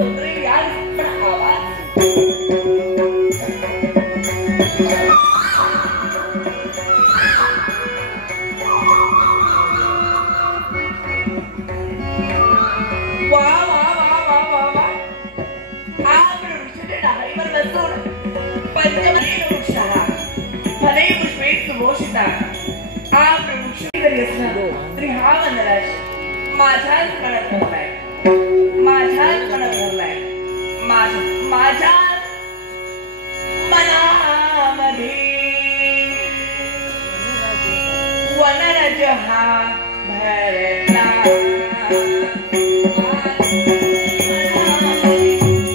होतोय यार पण आवाज वा वा वा वा वा वा आप ऋषीने डाळीवर बसून पंचमनी वृक्षाला फले पुष्पे सुभूषिता आप वृक्ष जरी असला तरी हा वनराज माझ्याच मनात भरलाय माझ्याच मनात भरलाय माझ्याच मनामध्ये वनराज हा भरला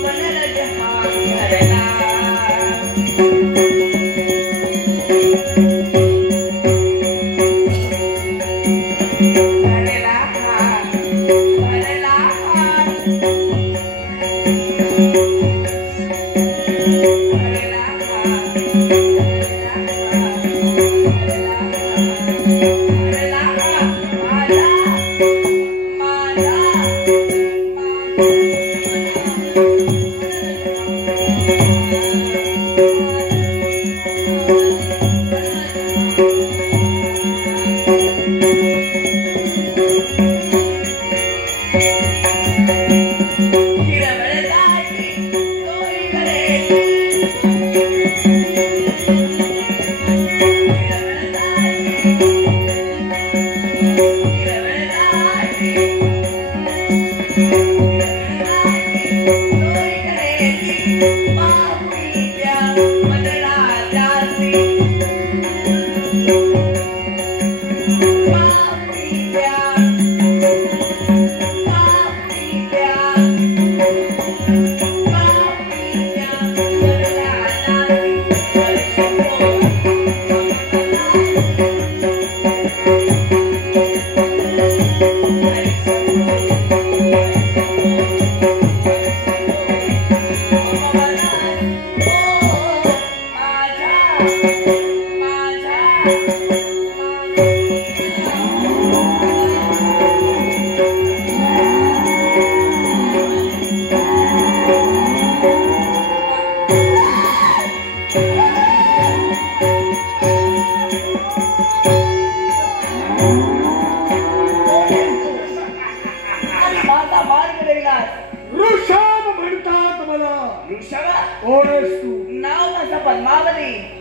वनराज हा भरला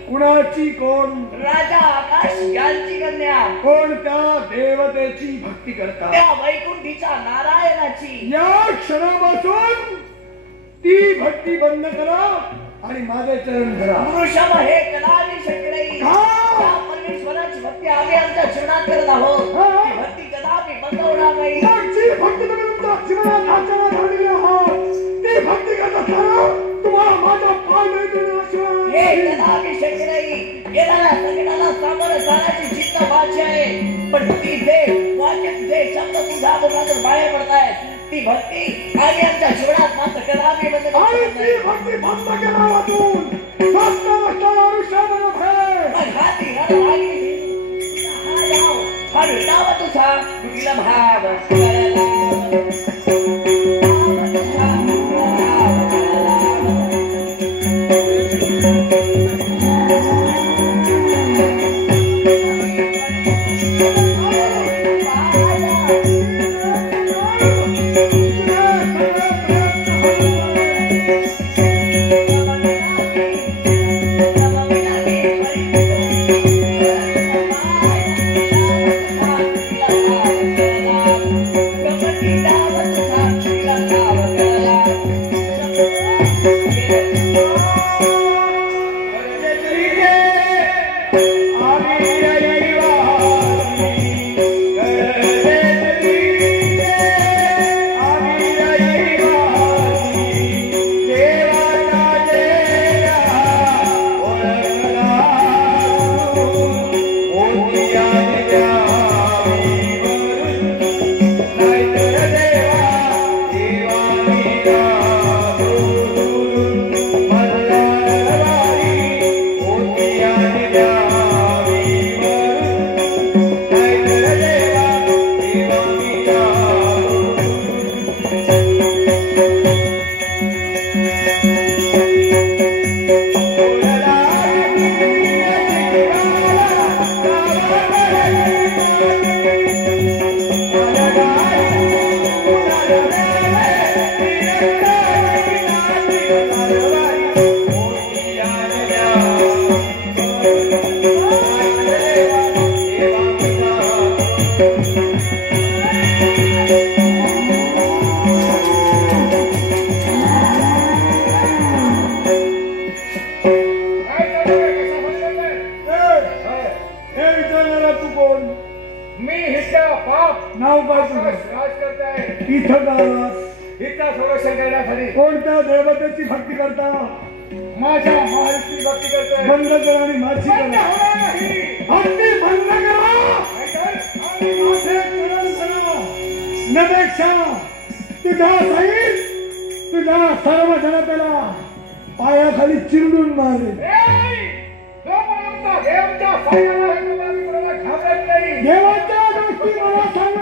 कुणाची कोण राजा आकाश यांची कन्या कोणत्या देवतेची भक्ती करता त्या वैकुंठीच्या नारायणाची या क्षणापासून ती भक्ती बंद करा आणि माझे चरण धरा वृषभ हे कलानी शकले त्या परमेश्वराची भक्ती आम्ही आमच्या जीवनात करत आहोत ती भक्ती कदापि बंद होणार नाही जी भक्ती तुम्ही तुमच्या जीवनात आचरणात आणली आहात ती भक्ती करत असताना तुम्हाला माझा पाय मिळतो हे कदापि शक्य नाही येणाऱ्या संकटाला सामोरं जाण्याची चिंता माझी आहे पण ती जे वाक्य जे शब्द तुझ्या मुखातून बाहेर पडतायत ती भक्ती आम्ही आमच्या जीवनात मात्र कदापि बंद करू शकत नाही भक्ती बंद केला वाचून सत्य नसताना आयुष्यामध्ये भय हाती रड लागली हा जाओ हा विटावा तुझा तुझीला भाव करला दर्शन करण्यासाठी. कोणत्या देवतेची भक्ती करता? माझ्या महाराष्ट्री भक्ती करतोय. बंद करा आणि माझी बंद करा. होणार नाही. भक्ती बंद करा आणि माझे चरण करा. नपेक्षा तुझ्या सहित तुझ्या सर्व जनतेला पायाखाली चिरडून मारे. जोपर्यंत देवाच्या साह्याला हे तुम्हाला घाबरत नाही. देवाच्या गोष्टी मला सांग